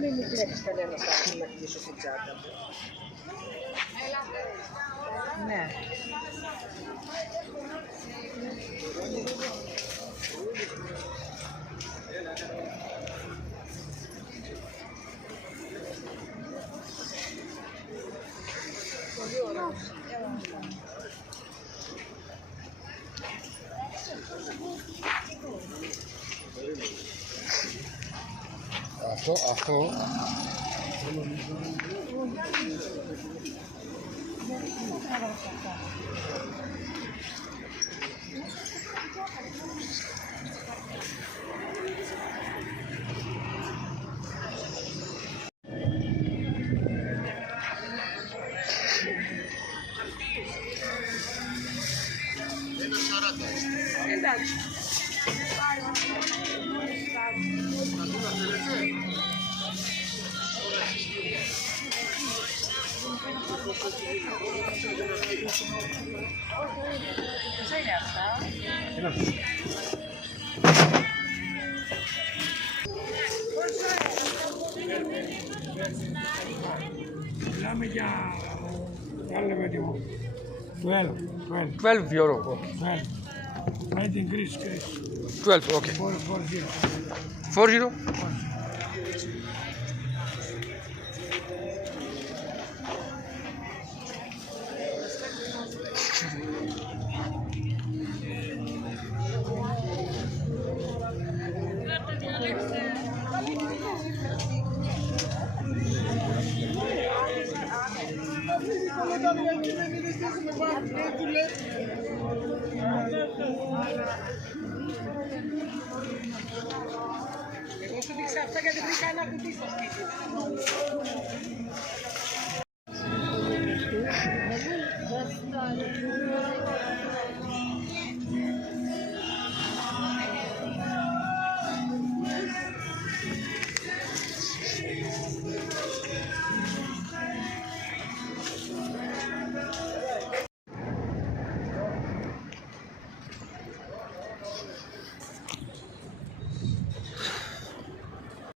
μην μου κλέψεις κανένα σταθμό να κλείσω στην τσάντα μου. Ναι. Πολύ ωραίο. Αυτό. Εντάξει. Ποια είναι αυτά? Μιλάμε για άλλο παιδί 12 euro. Okay. 12. Made in Greece. 12, okay. 4 0. 40? Εγώ σου δείξα αυτά γιατί βρήκα ένα κουτί στο σπίτι.